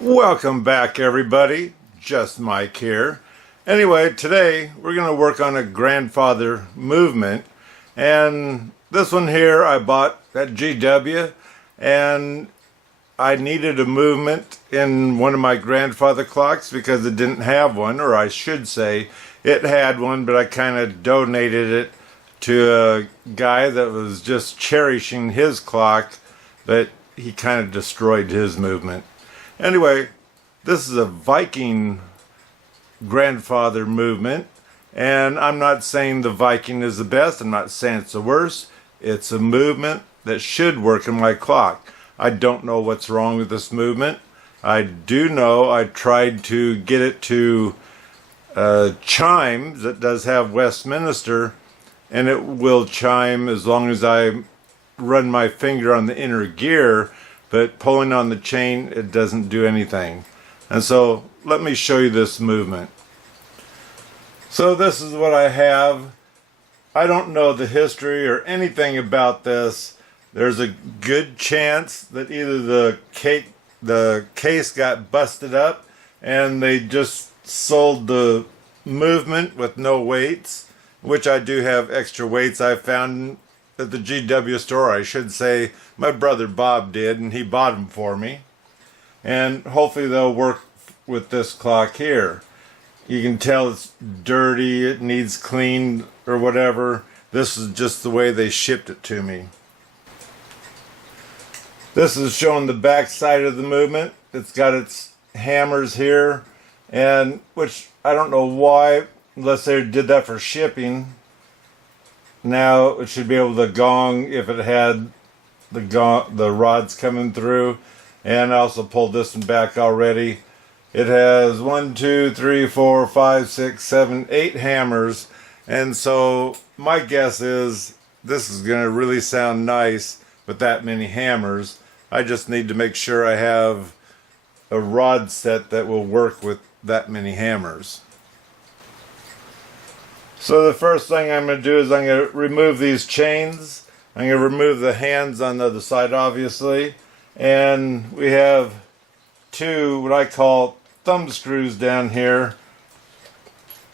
Welcome back, everybody. Just Mike here. Anyway, today we're going to work on a grandfather movement, and this one here I bought at GW, and I needed a movement in one of my grandfather clocks because it didn't have one, or I should say it had one, but I kind of donated it to a guy that was just cherishing his clock, but he kind of destroyed his movement. Anyway, this is a Viking grandfather movement, and I'm not saying the Viking is the best, I'm not saying it's the worst. It's a movement that should work in my clock. I don't know what's wrong with this movement. I do know I tried to get it to chime. That does have Westminster, and it will chime as long as I run my finger on the inner gear, but pulling on the chain, it doesn't do anything. And so let me show you this movement. So this is what I have. I don't know the history or anything about this. There's a good chance that either the case got busted up and they just sold the movement with no weights, which I do have extra weights I found at the GW store. I should say my brother Bob did, and he bought them for me, and hopefully they'll work with this clock here. You can tell it's dirty, it needs cleaned or whatever. This is just the way they shipped it to me. This is showing the back side of the movement. It's got its hammers here, and which I don't know why, unless they did that for shipping. Now it should be able to gong if it had the rods coming through. And I also pulled this one back already. It has 1, 2, 3, 4, 5, 6, 7, 8 hammers, and so my guess is this is going to really sound nice with that many hammers. I just need to make sure I have a rod set that will work with that many hammers. So the first thing I'm going to do is I'm going to remove these chains. I'm going to remove the hands on the other side, obviously. And we have two, what I call thumb screws down here.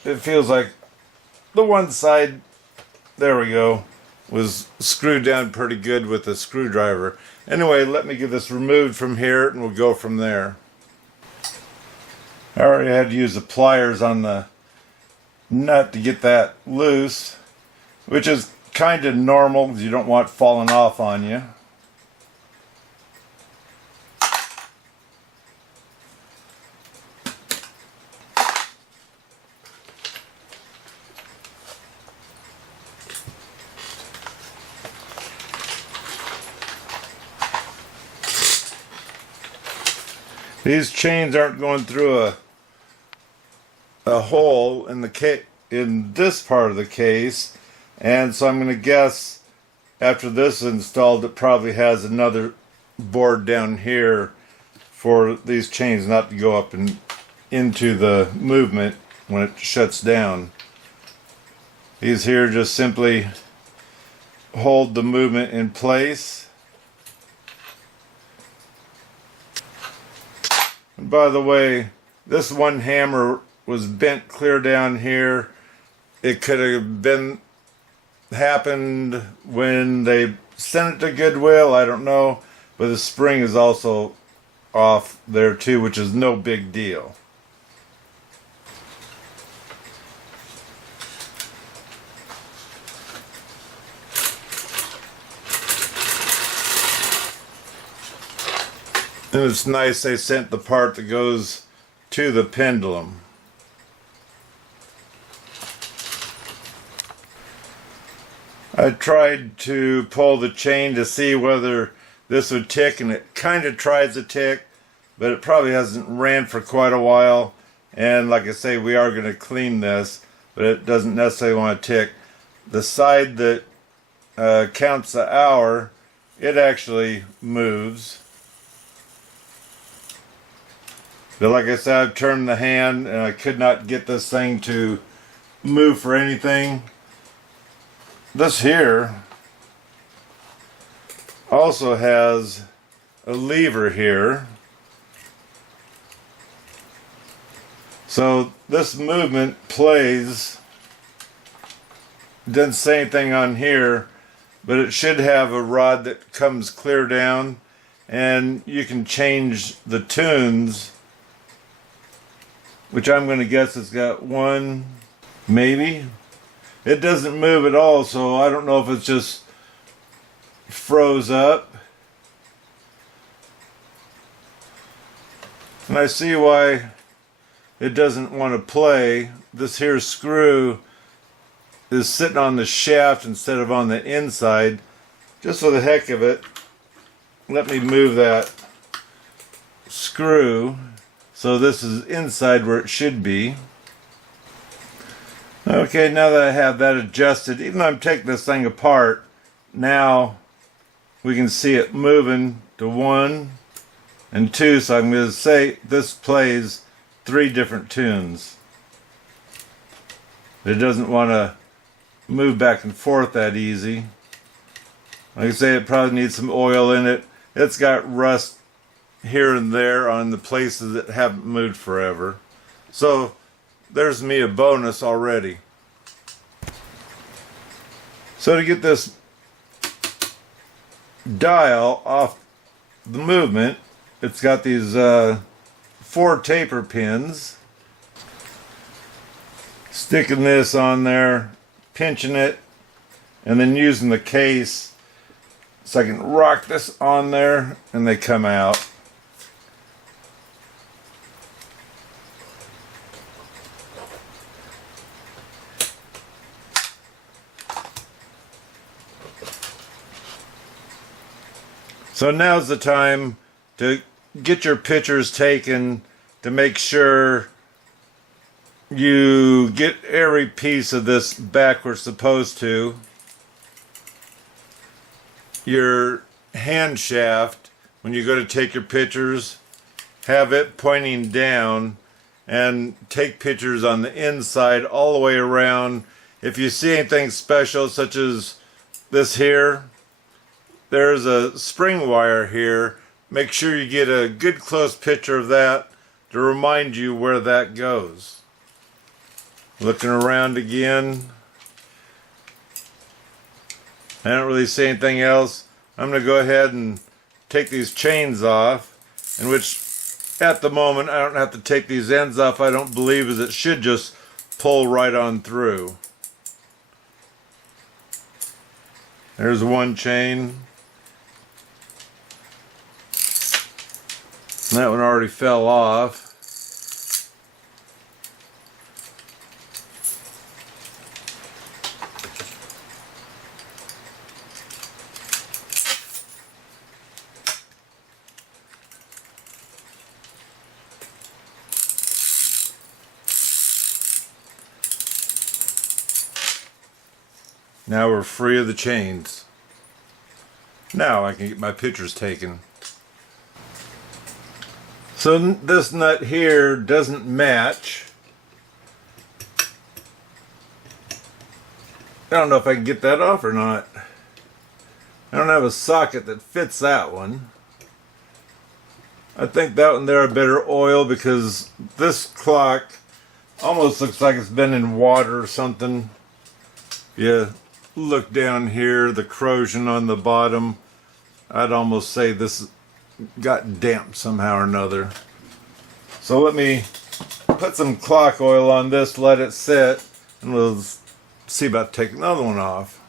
It feels like the one side, there we go, was screwed down pretty good with a screwdriver. Anyway, let me get this removed from here and we'll go from there. I already had to use the pliers on the nut to get that loose, which is kind of normal because you don't want it falling off on you. These chains aren't going through a hole in this part of the case, and so I'm going to guess after this is installed it probably has another board down here for these chains not to go up and into the movement when it shuts down. These here just simply hold the movement in place. And by the way, this one hammer was bent clear down here. It could have happened when they sent it to Goodwill, I don't know, but the spring is also off there too, which is no big deal. And it's nice they sent the part that goes to the pendulum. I tried to pull the chain to see whether this would tick, and it kind of tries to tick, but it probably hasn't ran for quite a while. And like I say, we are going to clean this, but it doesn't necessarily want to tick. The side that counts the hour, it actually moves. But like I said, I've turned the hand and I could not get this thing to move for anything. This here also has a lever here So this movement plays, doesn't say anything on here, but it should have a rod that comes clear down, and you can change the tunes, which I'm going to guess it's got one, maybe. It doesn't move at all, so I don't know if it's just froze up. And I see why it doesn't want to play. This here screw is sitting on the shaft instead of on the inside. Just for the heck of it, let me move that screw so this is inside where it should be. Okay, now that I have that adjusted, even though I'm taking this thing apart, now we can see it moving to 1 and 2, so I'm going to say this plays 3 different tunes. It doesn't want to move back and forth that easy. Like I say, it probably needs some oil in it. It's got rust here and there on the places that haven't moved forever. So there's me a bonus already. So to get this dial off the movement, it's got these 4 taper pins. Sticking this on there, pinching it, and then using the case so I can rock this on there and they come out. So now's the time to get your pictures taken to make sure you get every piece of this back where it's supposed to. Your hand shaft, when you go to take your pictures, have it pointing down and take pictures on the inside all the way around. If you see anything special such as this here, there's a spring wire here. Make sure you get a good close picture of that to remind you where that goes. Looking around again. I don't really see anything else. I'm going to go ahead and take these chains off, in which at the moment I don't have to take these ends off. I don't believe as it should just pull right on through. There's one chain. That one already fell off. Now we're free of the chains. Now I can get my pictures taken. So this nut here doesn't match. I don't know if I can get that off or not. I don't have a socket that fits that one. I think that one there a better oil because this clock almost looks like it's been in water or something. Yeah, look down here, the corrosion on the bottom. I'd almost say this got damp somehow or another. So let me put some clock oil on this, let it sit, and we'll see about taking another one off.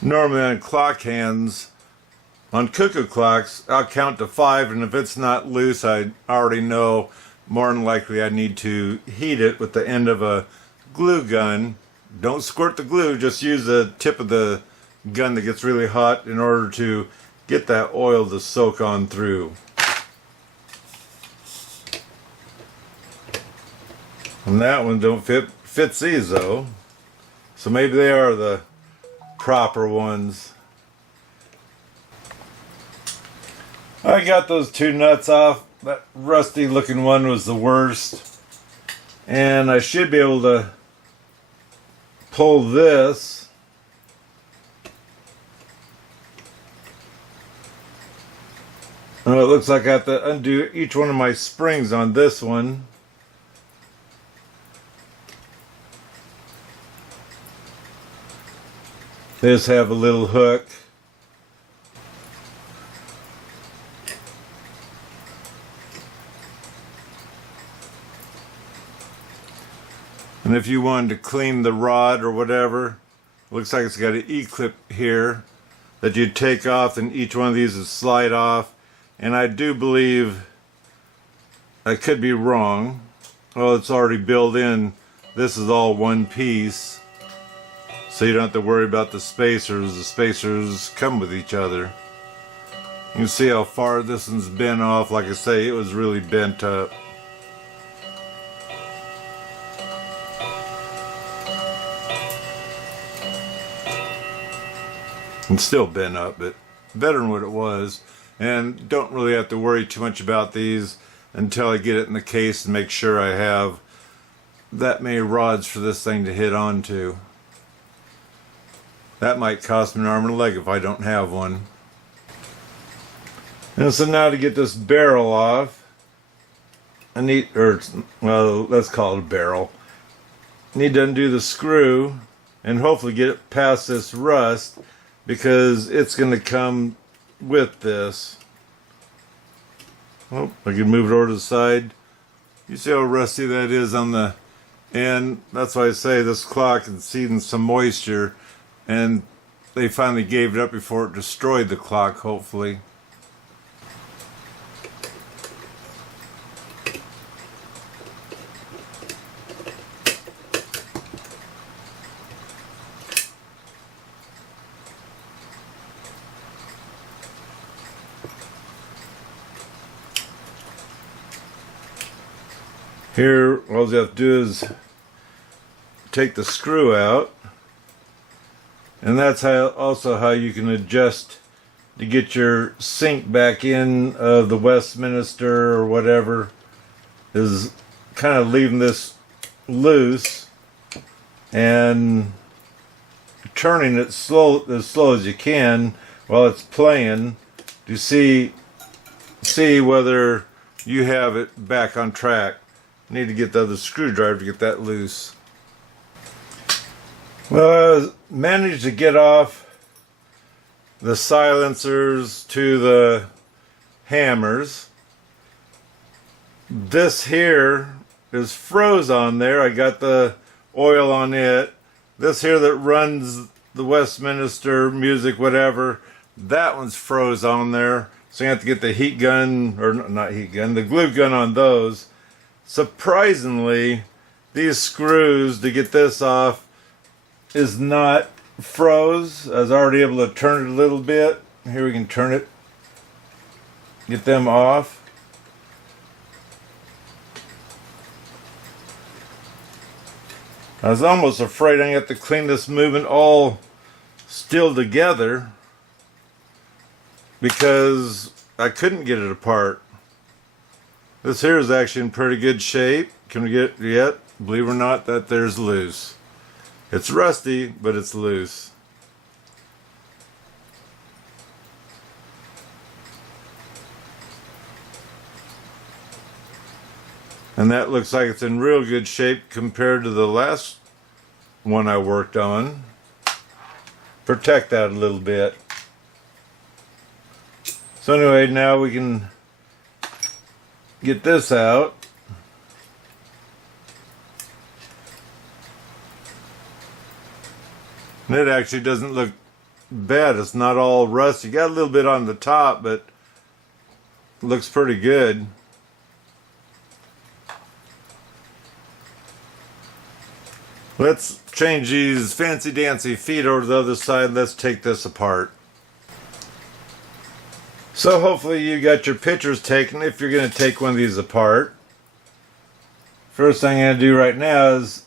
Normally on clock hands, on cuckoo clocks, I'll count to 5, and if it's not loose, I already know more than likely I need to heat it with the end of a glue gun. Don't squirt the glue, just use the tip of the gun that gets really hot in order to get that oil to soak on through. And that one don't fits these though, so maybe they are the proper ones. I got those 2 nuts off. that rusty looking one was the worst. And I should be able to pull this. And it looks like I have to undo each one of my springs on this one. They just have a little hook. And if you wanted to clean the rod or whatever, looks like it's got an E-clip here that you take off, and each one of these would slide off. And I do believe, I could be wrong, well, it's already built in, this is all one piece, so you don't have to worry about the spacers come with each other. You can see how far this one's bent off. Like I say, it was really bent up. It's still bent up, but better than what it was. And don't really have to worry too much about these until I get it in the case and make sure I have that many rods for this thing to hit onto. That might cost me an arm and a leg if I don't have one. And so now to get this barrel off, well, let's call it a barrel. I need to undo the screw and hopefully get it past this rust, because it's going to come with this. Oh, I can move it over to the side. You see how rusty that is on the end? That's why I say this clock is seeing some moisture, and they finally gave it up before it destroyed the clock, hopefully. Here, all you have to do is take the screw out, and that's also how you can adjust to get your sink back in of the Westminster or whatever, is kind of leaving this loose and turning it as slow as you can while it's playing to see whether you have it back on track. Need to get the other screwdriver to get that loose. Well, I managed to get off the silencers to the hammers. This here is froze on there. I got the oil on it. This here that runs the Westminster music, whatever, that one's froze on there. So you have to get the heat gun, or not heat gun, the glue gun on those. Surprisingly, these screws to get this off is not froze. I was already able to turn it a little bit. Here we can turn it, get them off. I was almost afraid I have to clean this movement all still together because I couldn't get it apart. This here is actually in pretty good shape. Can we get it yet? Believe it or not, that there's loose. It's rusty, but it's loose. And that looks like it's in real good shape compared to the last one I worked on. Protect that a little bit. So anyway, now we can get this out. And it actually doesn't look bad. It's not all rusty. You got a little bit on the top, but it looks pretty good. Let's change these fancy dancy feet over to the other side. Let's take this apart. So hopefully you got your pictures taken if you're going to take one of these apart. First thing I'm going to do right now is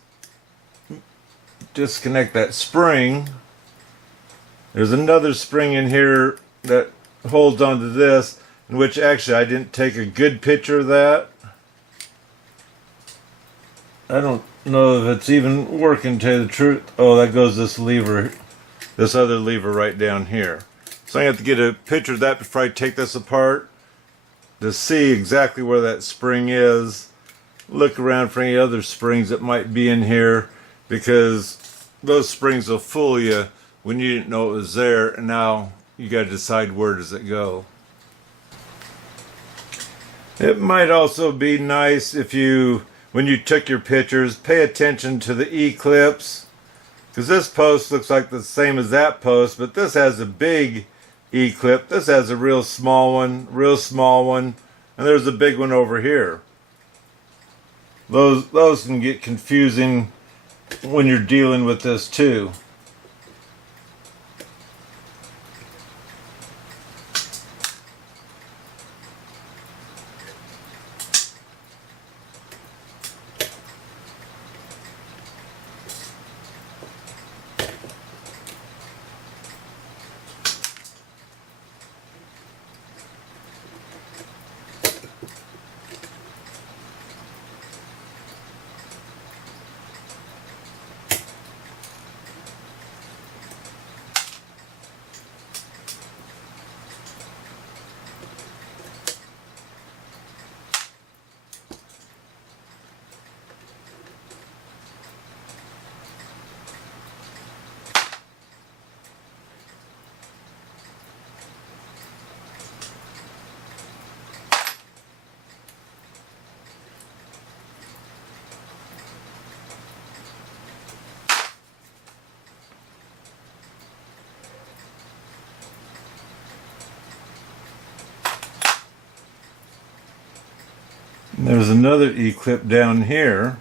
disconnect that spring. There's another spring in here that holds onto this, in which actually I didn't take a good picture of that. I don't know if it's even working, to tell you the truth. Oh, that goes this lever, this other lever right down here. So I have to get a picture of that before I take this apart to see exactly where that spring is. Look around for any other springs that might be in here, because those springs will fool you when you didn't know it was there, and now you got to decide where does it go. It might also be nice if you, when you took your pictures, pay attention to the E-clips, because this post looks like the same as that post, but this has a big E-clip, this has a real small one, and there's a big one over here. Those can get confusing when you're dealing with this too. There's another E-clip down here.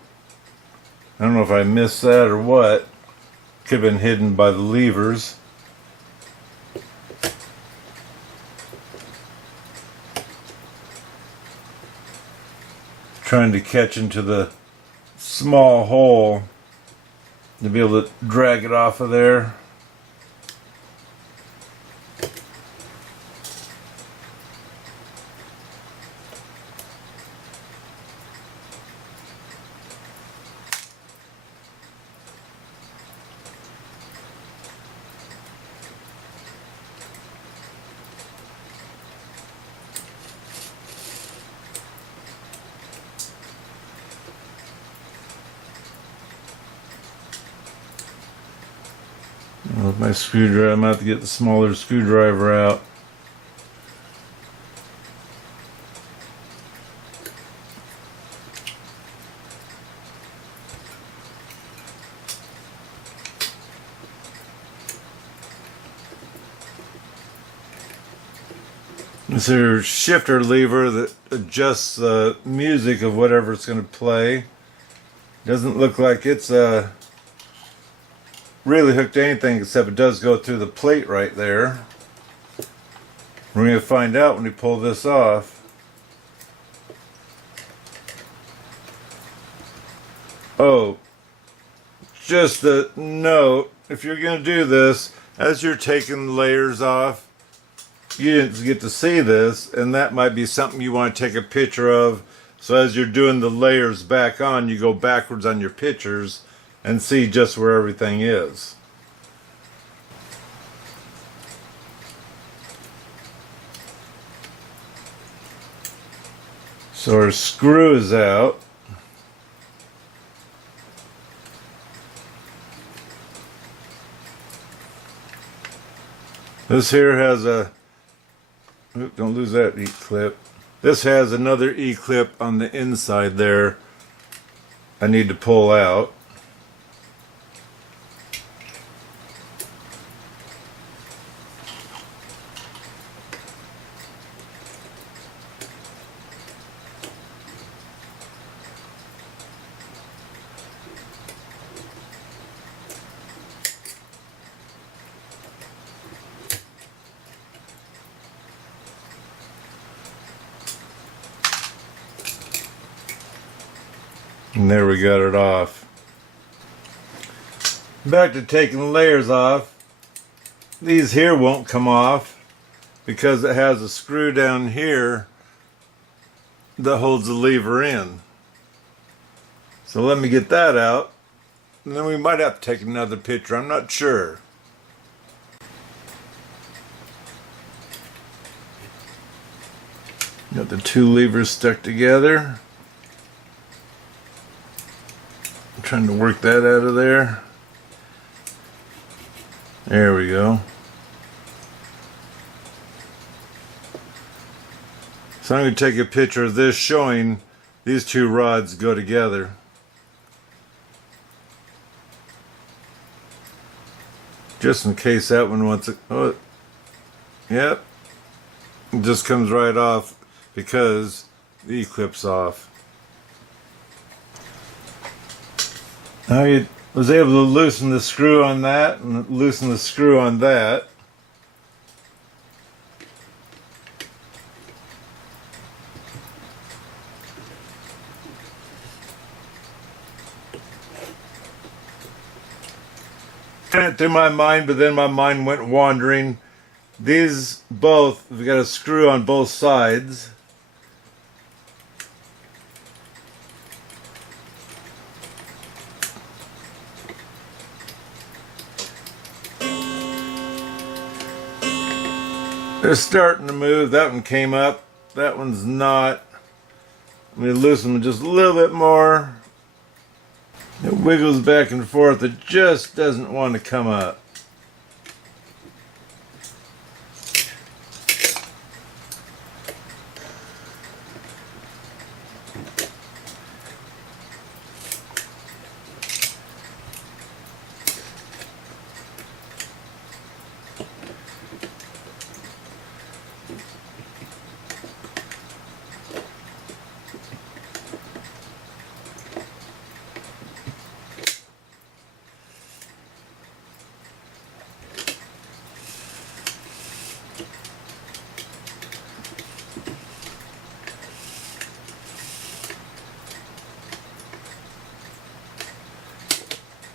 I don't know if I missed that or what. Could have been hidden by the levers. Trying to catch into the small hole to be able to drag it off of there. With my screwdriver, I'm going to have to get the smaller screwdriver out. This here shifter lever that adjusts the music of whatever it's going to play. Doesn't look like it's really hooked to anything, except it does go through the plate right there. We're going to find out when we pull this off. Oh, just a note, if you're going to do this, as you're taking the layers off, you didn't get to see this, and that might be something you want to take a picture of, so as you're doing the layers back on, you go backwards on your pictures and see just where everything is. So our screw is out. This here has a, don't lose that E-clip. This has another E-clip on the inside there I need to pull out. And there, we got it off. Back to taking the layers off. These here won't come off. because it has a screw down here that holds the lever in. So let me get that out, and then we might have to take another picture, I'm not sure. Got the two levers stuck together. I'm trying to work that out of there. There we go. So I'm going to take a picture of this showing these two rods go together. Just in case that one wants it. Oh, yep. It just comes right off because the E-clip's off. I was able to loosen the screw on that and loosen the screw on that. Went through my mind, but then my mind went wandering. These both, we've got a screw on both sides. They're starting to move. That one came up. That one's not. Let me loosen them just a little bit more. It wiggles back and forth. It just doesn't want to come up.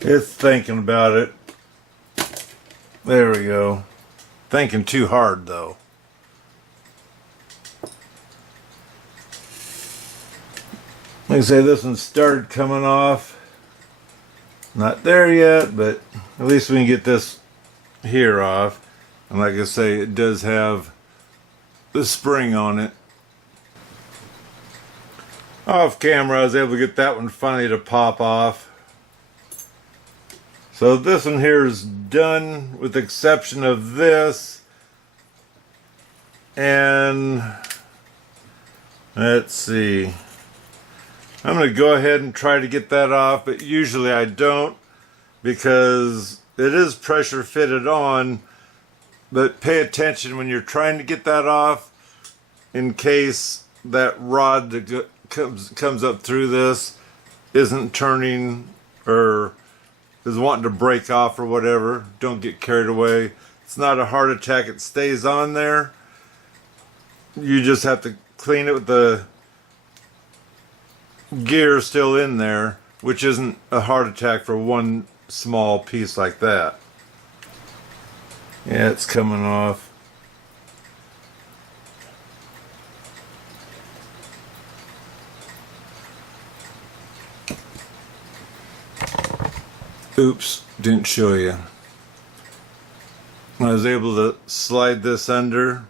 It's thinking about it. There we go. Thinking too hard though. Like I say, this one started coming off. Not there yet, but at least we can get this here off. And like I say, it does have the spring on it. Off camera, I was able to get that one finally to pop off. So this one here is done with the exception of this. And let's see. I'm going to go ahead and try to get that off, but usually I don't because it is pressure fitted on. But pay attention when you're trying to get that off in case that rod that comes up through this isn't turning or is wanting to break off or whatever. Don't get carried away. It's not a heart attack. It stays on there. You just have to clean it with the gear still in there, which isn't a heart attack for one small piece like that. Yeah, it's coming off. Oops, didn't show you. I was able to slide this under,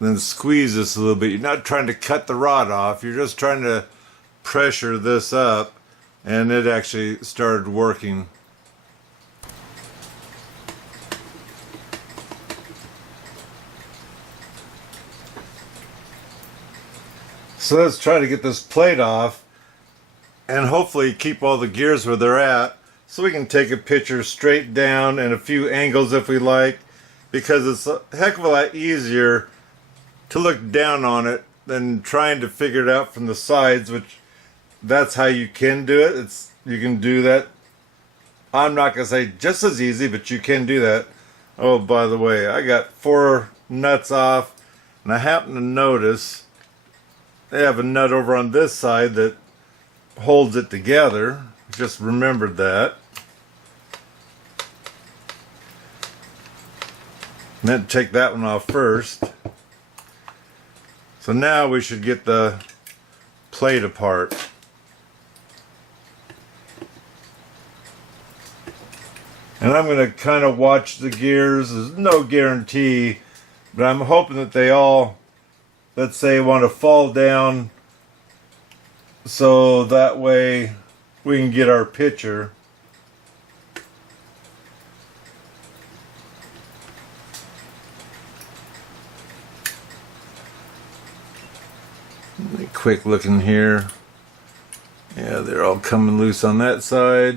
then squeeze this a little bit. You're not trying to cut the rod off, you're just trying to pressure this up, and it actually started working. So let's try to get this plate off and hopefully keep all the gears where they're at, so we can take a picture straight down and a few angles if we like, because it's a heck of a lot easier to look down on it than trying to figure it out from the sides, which that's how you can do it. You can do that. I'm not going to say just as easy, but you can do that. Oh, by the way, I got 4 nuts off, and I happen to notice they have a nut over on this side that holds it together. Just remembered that. Meant to take that one off first. So now we should get the plate apart. And I'm going to kind of watch the gears. There's no guarantee, but I'm hoping that they all, let's say, want to fall down so that way we can get our picture. Quick look in here. Yeah, they're all coming loose on that side.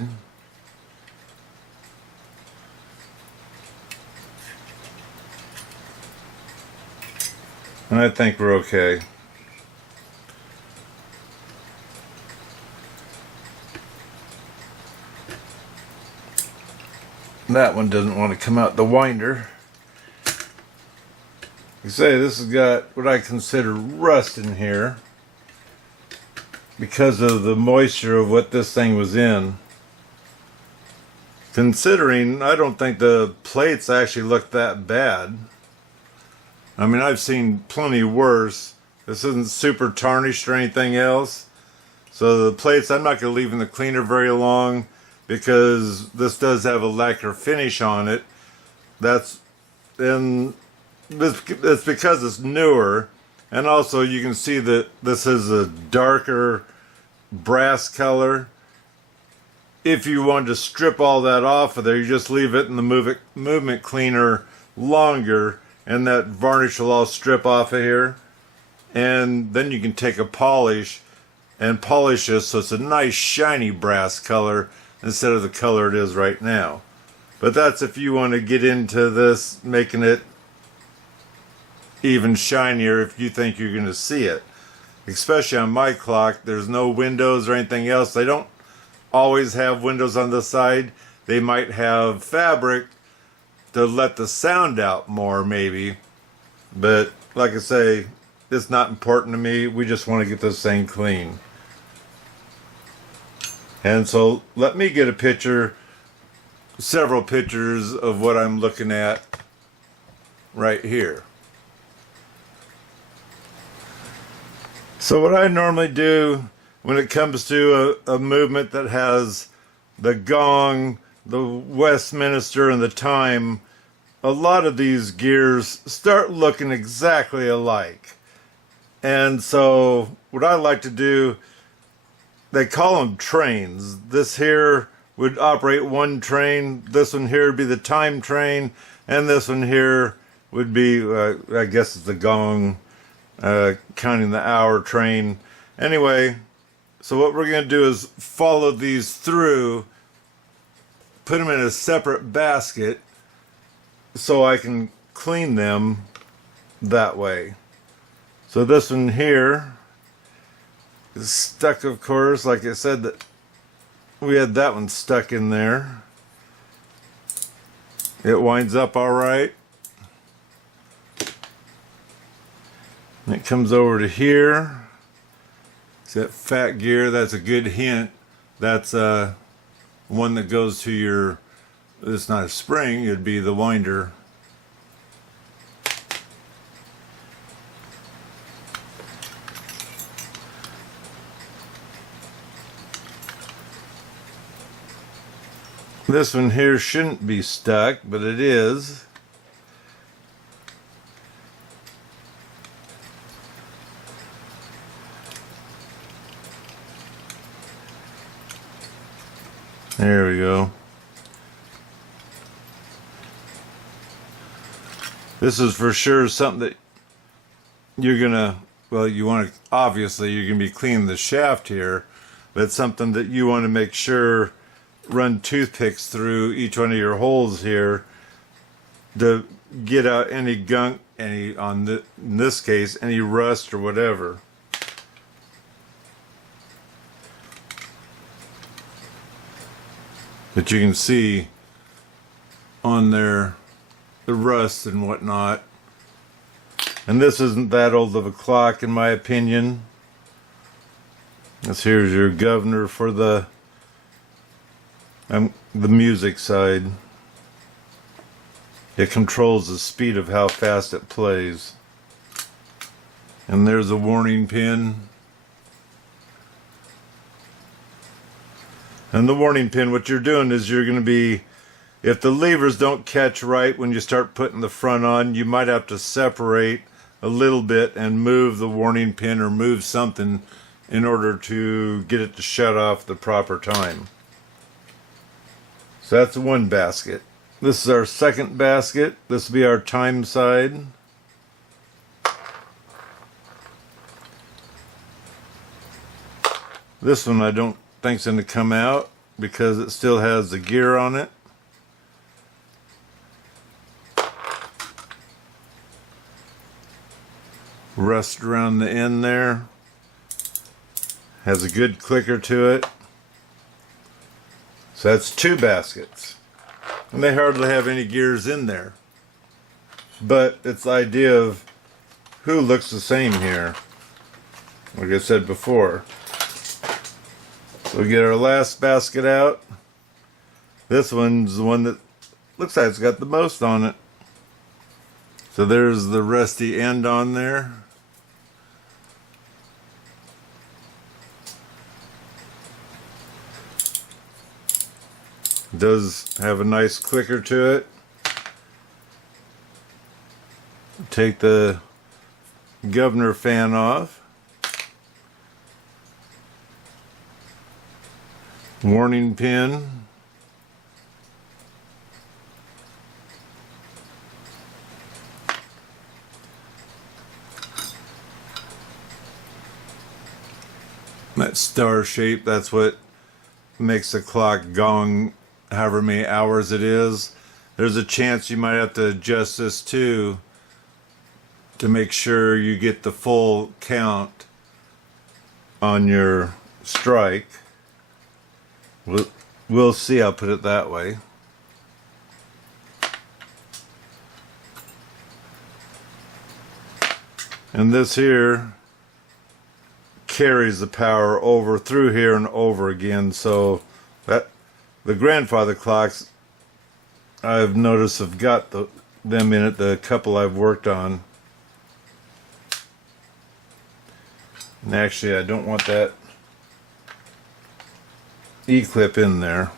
And I think we're okay. That one doesn't want to come out the winder. You say this has got what I consider rust in here because of the moisture of what this thing was in. Considering I don't think the plates actually look that bad. I mean, I've seen plenty worse. This isn't super tarnished or anything else. So the plates, I'm not going to leave in the cleaner very long because this does have a lacquer finish on it. It's because it's newer. And also you can see that this is a darker brass color. If you want to strip all that off of there, you just leave it in the movement cleaner longer, and that varnish will all strip off of here. And then you can take a polish and polish this so it's a nice shiny brass color instead of the color it is right now. But that's if you want to get into this, making it even shinier if you think you're going to see it. Especially on my clock, there's no windows or anything else. They don't always have windows on the side. They might have fabric to let the sound out more, maybe. But like I say, it's not important to me. We just want to get this thing clean. And so let me get a picture, several pictures of what I'm looking at right here. So what I normally do when it comes to a movement that has the gong, the Westminster, and the time, a lot of these gears start looking exactly alike. And so what I like to do, they call them trains. This here would operate one train, this one here would be the time train, and this one here would be, I guess it's the gong, counting the hour train. Anyway, so what we're going to do is follow these through, put them in a separate basket so I can clean them that way. So this one here is stuck, of course. Like I said, that we had that one stuck in there. It winds up all right. And it comes over to here. See that fat gear? That's a good hint. That's one that goes to your, it's not a spring, it'd be the winder. This one here shouldn't be stuck, but it is. There we go. This is for sure something that you're gonna, well, you want to, obviously you're gonna be cleaning the shaft here, but it's something that you want to make sure run toothpicks through each one of your holes here to get out any gunk, any, in this case, any rust or whatever. But you can see on there the rust and whatnot. And this isn't that old of a clock in my opinion. This here's your governor for the music side. It controls the speed of how fast it plays. And there's a warning pin. And the warning pin, what you're doing is you're going to be, if the levers don't catch right when you start putting the front on, you might have to separate a little bit and move the warning pin or move something in order to get it to shut off the proper time. So that's one basket. This is our second basket. This will be our time side. This one I don't think is going to come out because it still has the gear on it. Rust around the end there. Has a good clicker to it. So that's two baskets. And they hardly have any gears in there. But it's the idea of who looks the same here. Like I said before. So we get our last basket out. This one's the one that looks like it's got the most on it. So there's the rusty end on there. It does have a nice clicker to it. Take the governor fan off. Warning pin. That star shape, that's what makes the clock gong however many hours it is. There's a chance you might have to adjust this too to make sure you get the full count on your strike. We'll see, I'll put it that way. And this here carries the power over through here and over again, so that the grandfather clocks I've noticed have got them in it, the couple I've worked on. And actually I don't want that E-clip in there.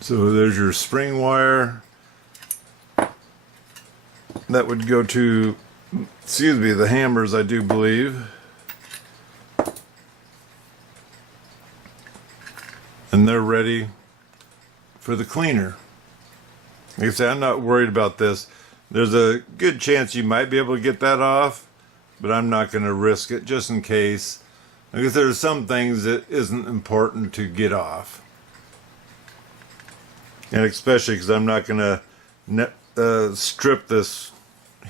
So there's your spring wire. That would go to, excuse me, the hammers, I do believe. And they're ready for the cleaner. Like I said, I'm not worried about this. There's a good chance you might be able to get that off, but I'm not going to risk it just in case. Because there's some things that isn't important to get off. And especially because I'm not going to strip this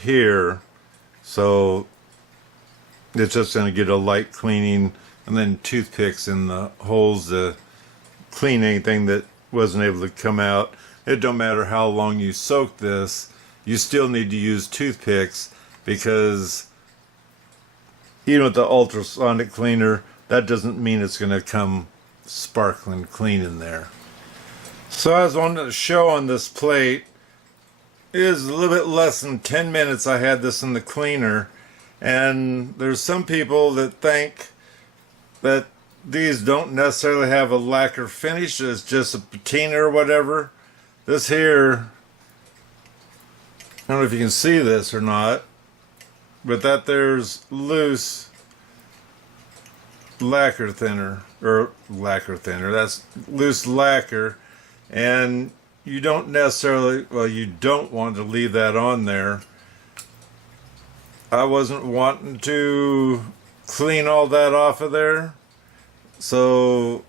here, so it's just going to get a light cleaning and then toothpicks in the holes to clean anything that wasn't able to come out. It don't matter how long you soak this, you still need to use toothpicks, because even with the ultrasonic cleaner, that doesn't mean it's going to come sparkling clean in there. So I was wanting to show on this plate, it is a little bit less than 10 minutes I had this in the cleaner, and there's some people that think that these don't necessarily have a lacquer finish, it's just a patina or whatever. This here, I don't know if you can see this or not, but that there's loose lacquer thinner, that's loose lacquer, and you don't necessarily, well, you don't want to leave that on there. I wasn't wanting to clean all that off of there, so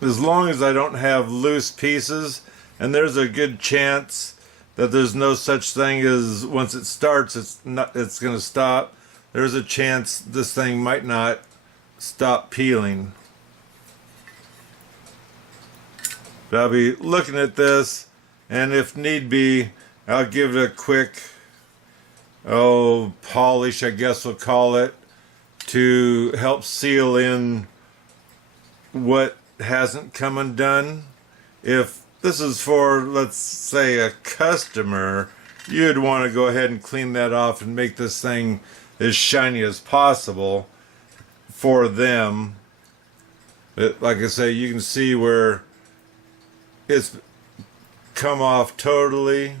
as long as I don't have loose pieces, and there's a good chance that there's no such thing as once it starts it's going to stop. There's a chance this thing might not stop peeling. But I'll be looking at this, and if need be, I'll give it a quick polish, I guess we'll call it, to help seal in what hasn't come undone. If this is for, let's say, a customer, you'd want to go ahead and clean that off and make this thing as shiny as possible for them. But like I say, you can see where it's come off totally,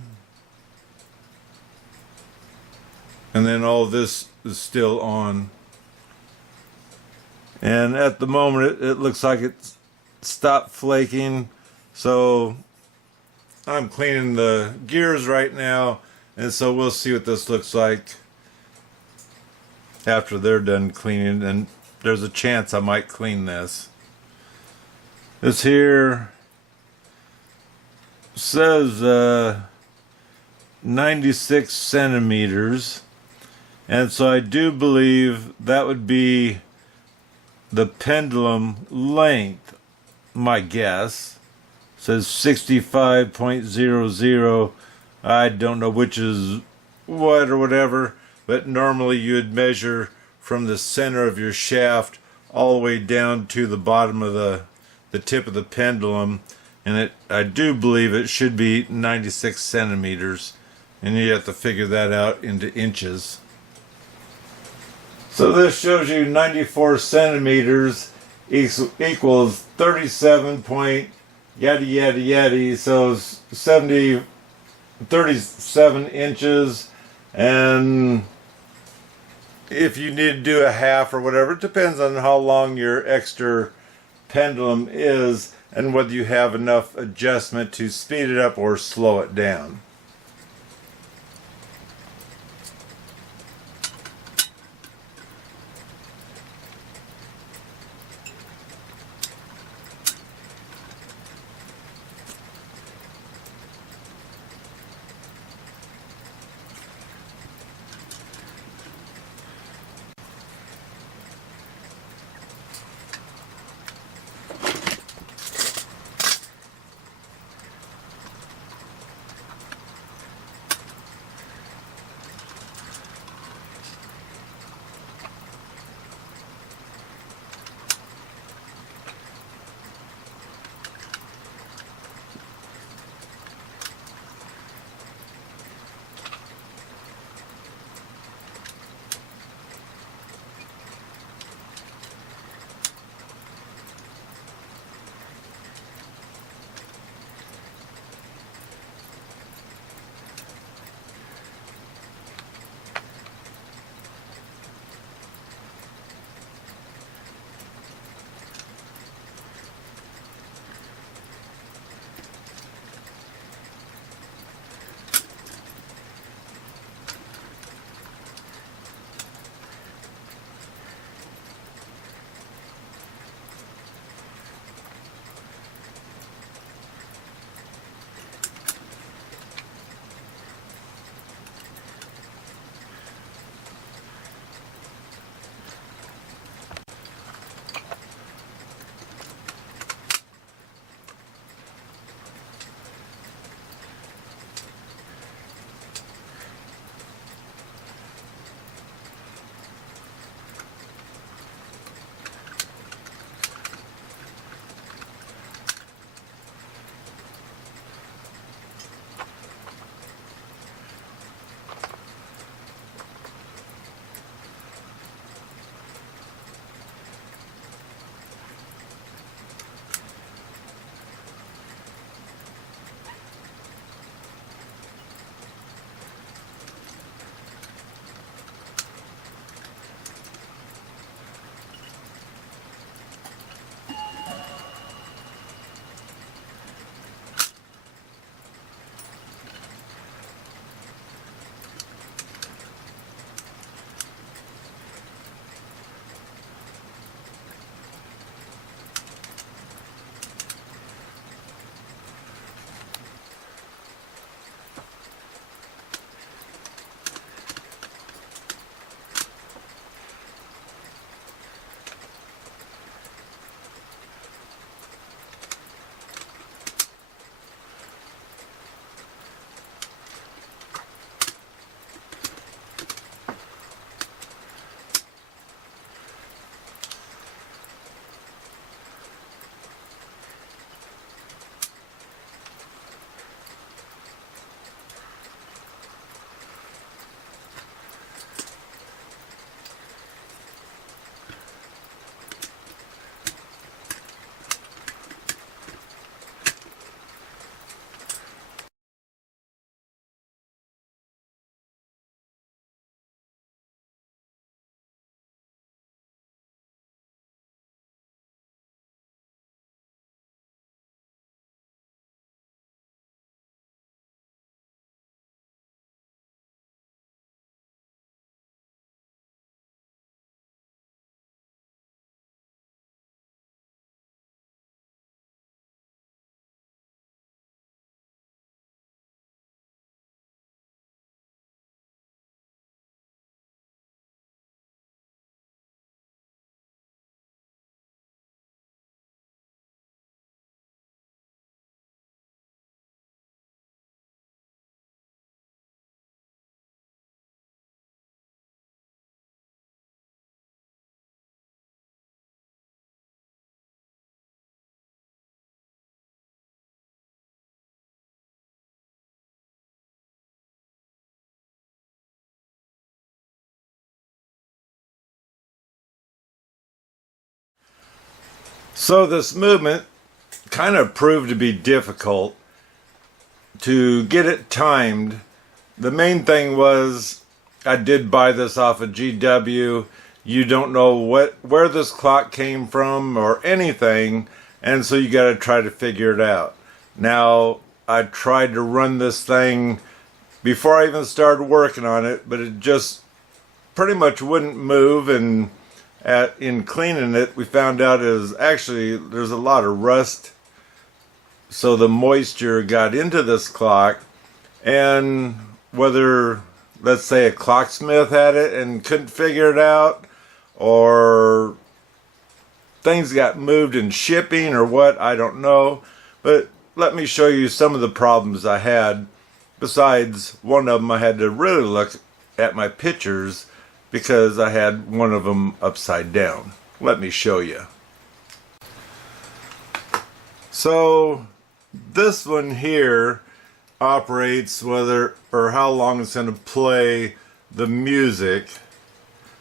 and then all this is still on. And at the moment it looks like it's stopped flaking, so I'm cleaning the gears right now, and so we'll see what this looks like after they're done cleaning, and there's a chance I might clean this. This here says 96 centimeters, and so I do believe that would be the pendulum length. My guess says 65.00. I don't know which is what or whatever, but normally you'd measure from the center of your shaft all the way down to the bottom of the tip of the pendulum, and I do believe it should be 96 centimeters, and you have to figure that out into inches. So this shows you 94 centimeters equals 37 point yada yada yada, so 37 inches, and if you need to do a half or whatever, it depends on how long your extra pendulum is and whether you have enough adjustment to speed it up or slow it down. So this movement kind of proved to be difficult to get it timed. The main thing was I did buy this off of GW. You don't know where this clock came from or anything, and so you got to try to figure it out. Now, I tried to run this thing before I even started working on it, but it just pretty much wouldn't move, and in cleaning it, we found out there's a lot of rust. So the moisture got into this clock, and whether, let's say, a clocksmith had it and couldn't figure it out, or things got moved in shipping or what, I don't know. But let me show you some of the problems I had. Besides, one of them I had to really look at my pictures because I had one of them upside down. Let me show you. So this one here operates whether or how long it's going to play the music.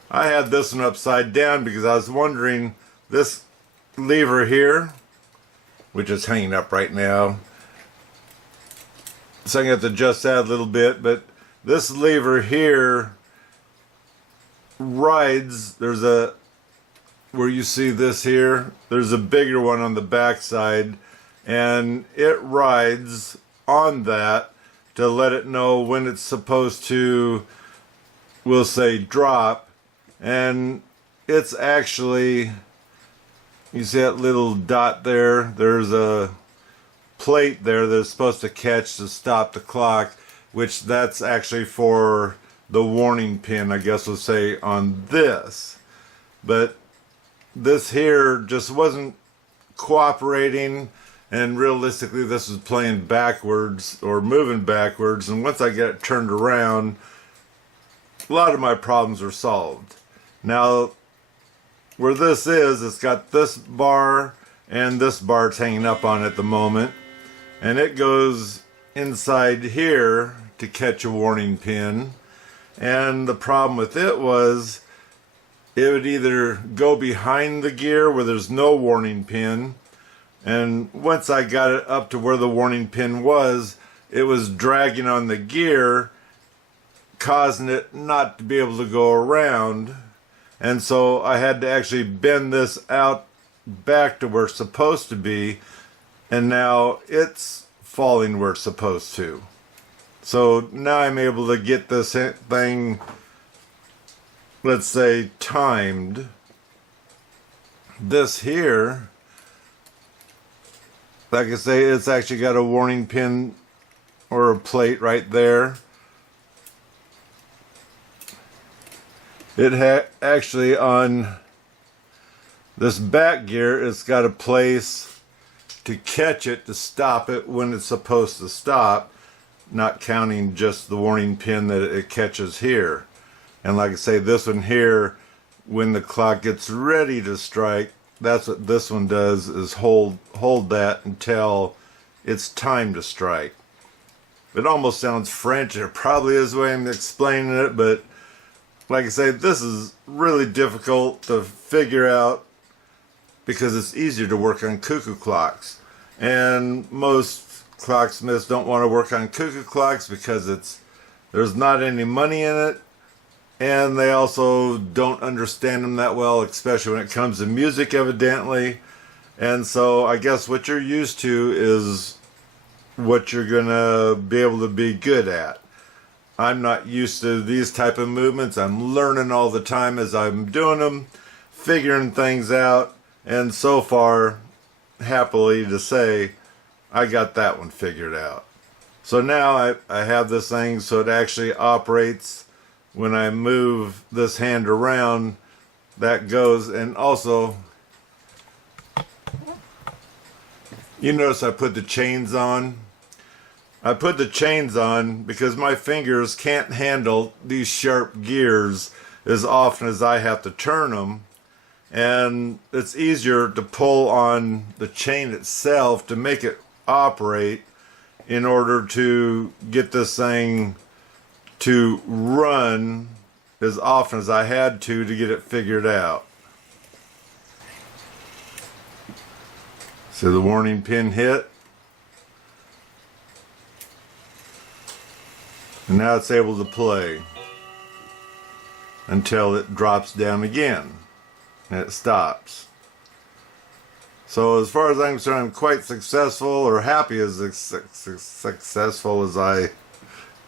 I had this one upside down because I was wondering, this lever here, which is hanging up right now, so I'm going to have to adjust that a little bit, but this lever here rides, where you see this here, there's a bigger one on the back side, and it rides on that to let it know when it's supposed to, we'll say, drop. And it's actually, you see that little dot there, there's a plate there that's supposed to catch to stop the clock, which that's actually for the warning pin, I guess we'll say, on this. But this here just wasn't cooperating, and realistically this was playing backwards or moving backwards, and once I get it turned around, a lot of my problems were solved. Now where this is, it's got this bar and this bar's hanging up on it at the moment, and it goes inside here to catch a warning pin. And the problem with it was it would either go behind the gear where there's no warning pin, and once I got it up to where the warning pin was, it was dragging on the gear, causing it not to be able to go around. And so I had to actually bend this out back to where it's supposed to be, and now it's falling where it's supposed to. So now I'm able to get this thing, let's say, timed. This here, like I say, it's actually got a warning pin or a plate right there. It actually, on this back gear, it's got a place to catch it, to stop it when it's supposed to stop, not counting just the warning pin that it catches here. And like I say, this one here, when the clock gets ready to strike, that's what this one does, is hold that until it's time to strike. It almost sounds French, and it probably is the way I'm explaining it, but like I say, this is really difficult to figure out because it's easier to work on cuckoo clocks. And most clocksmiths don't want to work on cuckoo clocks because there's not any money in it, and they also don't understand them that well, especially when it comes to music, evidently. And so I guess what you're used to is what you're gonna be able to be good at. I'm not used to these type of movements. I'm learning all the time as I'm doing them, figuring things out, and so far, happily to say, I got that one figured out. So now I have this thing so it actually operates when I move this hand around, that goes. And also, you notice I put the chains on. I put the chains on because my fingers can't handle these sharp gears as often as I have to turn them, and it's easier to pull on the chain itself to make it operate in order to get this thing to run as often as I had to get it figured out. So the warning pin hit. And now it's able to play until it drops down again and it stops. So as far as I'm concerned, I'm quite successful, or happy as successful as I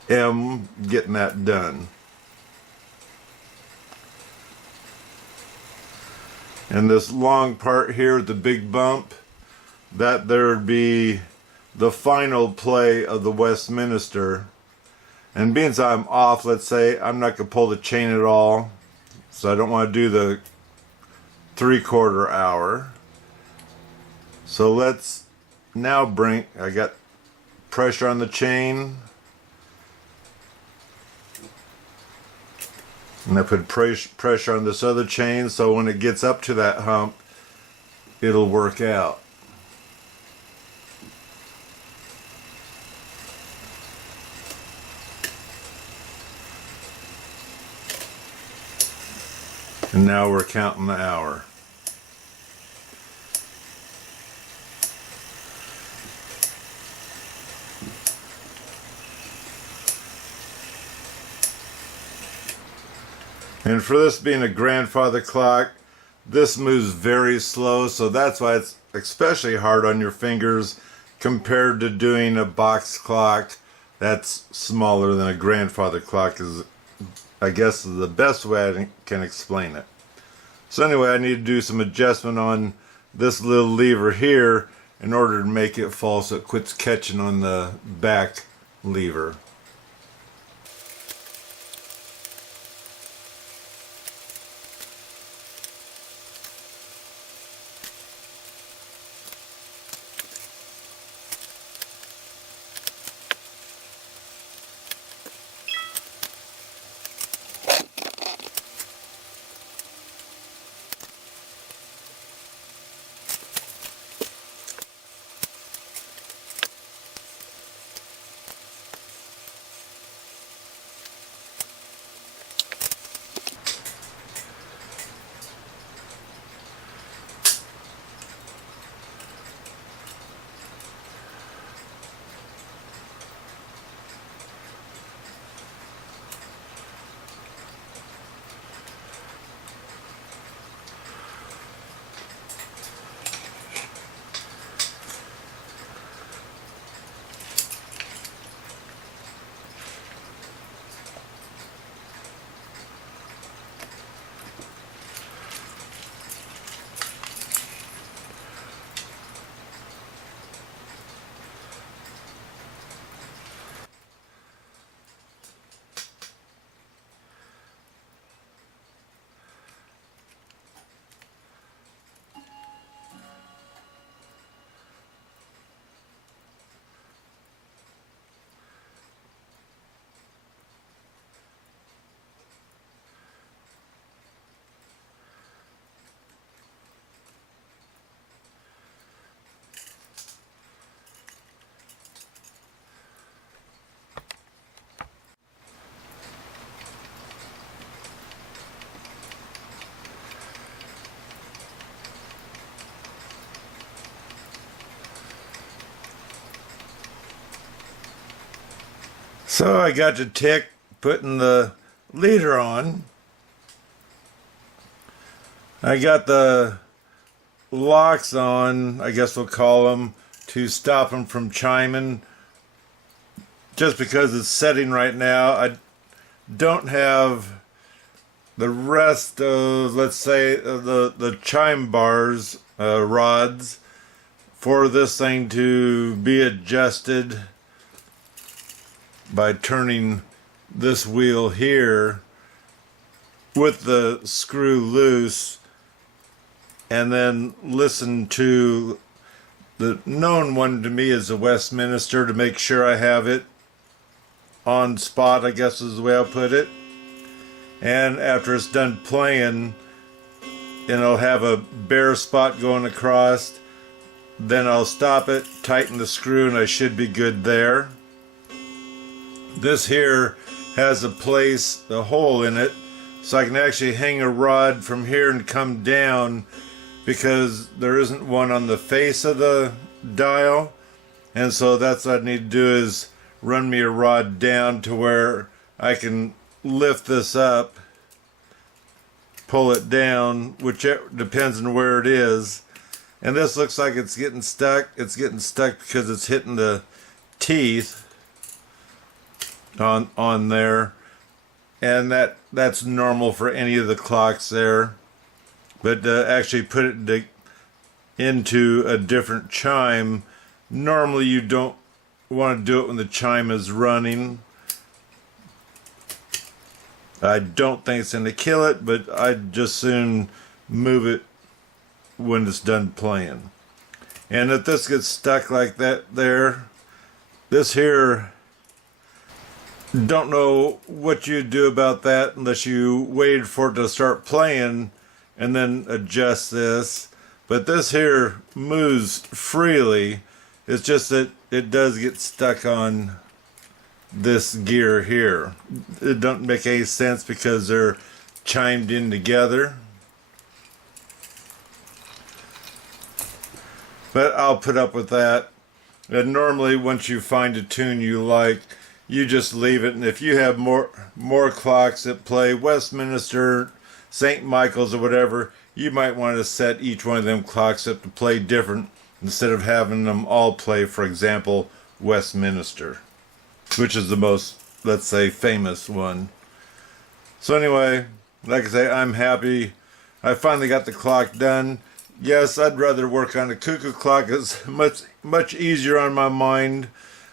am getting that done. And this long part here, the big bump, that there'd be the final play of the Westminster. And being as I'm off, let's say, I'm not going to pull the chain at all. So I don't want to do the 3/4 hour. So let's now bring, I got pressure on the chain. And I put pressure on this other chain, so when it gets up to that hump, it'll work out. And now we're counting the hour. And for this being a grandfather clock, this moves very slow, so that's why it's especially hard on your fingers compared to doing a box clock that's smaller than a grandfather clock, is, I guess, is the best way I can explain it. So anyway, I need to do some adjustment on this little lever here in order to make it fall so it quits catching on the back lever. So I got to tick putting the leader on. I got the locks on, I guess we'll call them, to stop them from chiming. Just because it's setting right now, I don't have the rest of, let's say, the chime bars, rods, for this thing to be adjusted by turning this wheel here with the screw loose, and then listen to the known one to me is a Westminster to make sure I have it on spot, I guess is the way I'll put it. And after it's done playing, and it'll have a bare spot going across, then I'll stop it, tighten the screw, and I should be good there. This here has a place, a hole in it, so I can actually hang a rod from here and come down, because there isn't one on the face of the dial. And so that's what I need to do, is run me a rod down to where I can lift this up, pull it down, which depends on where it is. And this looks like it's getting stuck. It's getting stuck because it's hitting the teeth on there. And that's normal for any of the clocks there. But to actually put it into a different chime, normally you don't want to do it when the chime is running. I don't think it's going to kill it, but I'd just soon move it when it's done playing. And if this gets stuck like that there, this here, don't know what you do about that unless you waited for it to start playing and then adjust this. But this here moves freely. It's just that it does get stuck on this gear here. It don't make any sense because they're chimed in together. But I'll put up with that. And normally once you find a tune you like, you just leave it. And if you have more clocks that play Westminster, St. Michael's or whatever, you might want to set each one of them clocks up to play different instead of having them all play, for example, Westminster, which is the most, let's say, famous one. So anyway, like I say, I'm happy. I finally got the clock done. Yes, I'd rather work on a cuckoo clock. It's much easier on my mind,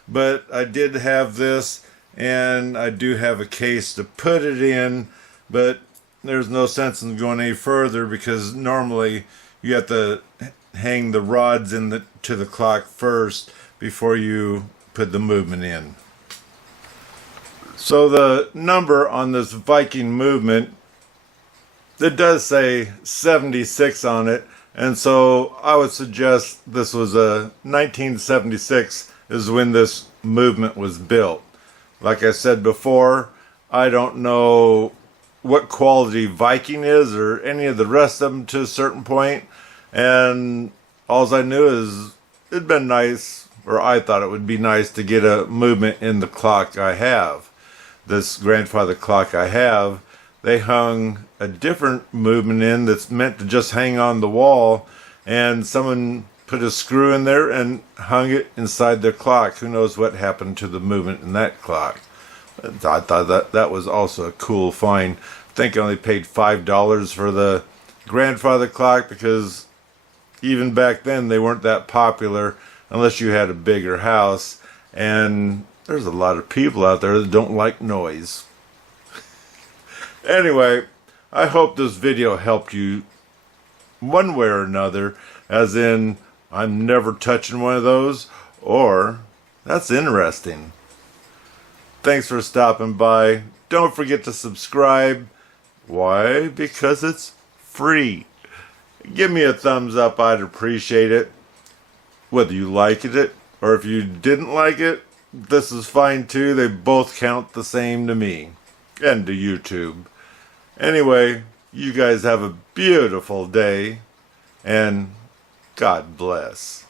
but I did have this, and I do have a case to put it in, but there's no sense in going any further because normally you have to hang the rods to the clock first before you put the movement in. So the number on this Viking movement, it does say 76 on it, and so I would suggest this was a 1976 is when this movement was built. Like I said before, I don't know what quality Viking is or any of the rest of them to a certain point, and all I knew is it'd been nice, or I thought it would be nice to get a movement in the clock I have. This grandfather clock I have, they hung a different movement in that's meant to just hang on the wall, and someone put a screw in there and hung it inside their clock. Who knows what happened to the movement in that clock. I thought that was also a cool find. I think I only paid $5 for the grandfather clock because even back then they weren't that popular unless you had a bigger house, and there's a lot of people out there that don't like noise. Anyway, I hope this video helped you one way or another, as in I'm never touching one of those, or that's interesting. Thanks for stopping by. Don't forget to subscribe. Why? Because it's free. Give me a thumbs up, I'd appreciate it. Whether you liked it or if you didn't like it, this is fine too. They both count the same to me and to YouTube. Anyway, you guys have a beautiful day, and God bless.